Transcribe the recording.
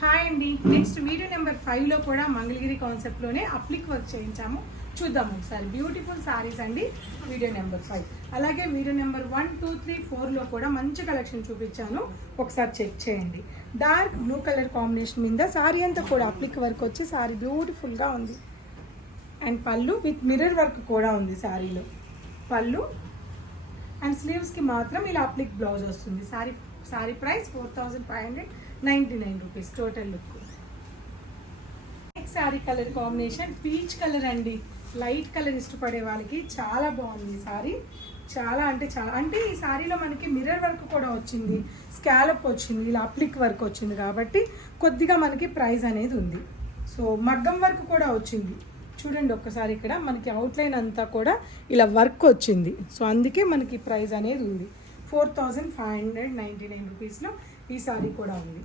Hi అండి, next video number 5లో కూడా Mangalagiri కాన్సెప్ట్లోనే అప్లిక్ work చేయించాము. చూద్దాము ఒకసారి. బ్యూటిఫుల్ సారీస్ అండి వీడియో నెంబర్ 5. అలాగే వీడియో నెంబర్ 1, 2, 3, 4లో కూడా మంచి కలెక్షన్ చూపించాను, ఒకసారి చెక్ చేయండి. డార్క్ బ్లూ కలర్ కాంబినేషన్ మీద సారీ అంతా కూడా అప్లిక్ వర్క్ వచ్చి సారీ బ్యూటిఫుల్గా ఉంది. అండ్ పళ్ళు విత్ మిర్రర్ వర్క్ కూడా ఉంది సారీలో. పళ్ళు అండ్ స్లీవ్స్కి మాత్రం ఇలా అప్లిక్ బ్లౌజ్ వస్తుంది. Sorry price 4599 rupees total look. Next sorry colour combination peach colour అండి. లైట్ కలర్ ఇష్టపడే వాళ్ళకి చాలా బాగుంది ఈ సారీ. చాలా అంటే ఈ సారీలో మనకి మిర్రర్ వర్క్ కూడా వచ్చింది, స్కాలప్ వచ్చింది, ఇలా అప్లిక్ వర్క్ వచ్చింది కాబట్టి కొద్దిగా మనకి ప్రైస్ అనేది ఉంది. సో మగ్గం వర్క్ కూడా వచ్చింది చూడండి ఒక్కసారి. ఇక్కడ మనకి అవుట్లైన్ అంతా కూడా ఇలా వర్క్ వచ్చింది. సో అందుకే మనకి ప్రైస్ అనేది ఉంది. 4599 రూపీస్లో ఈ సారీ కూడా ఉంది.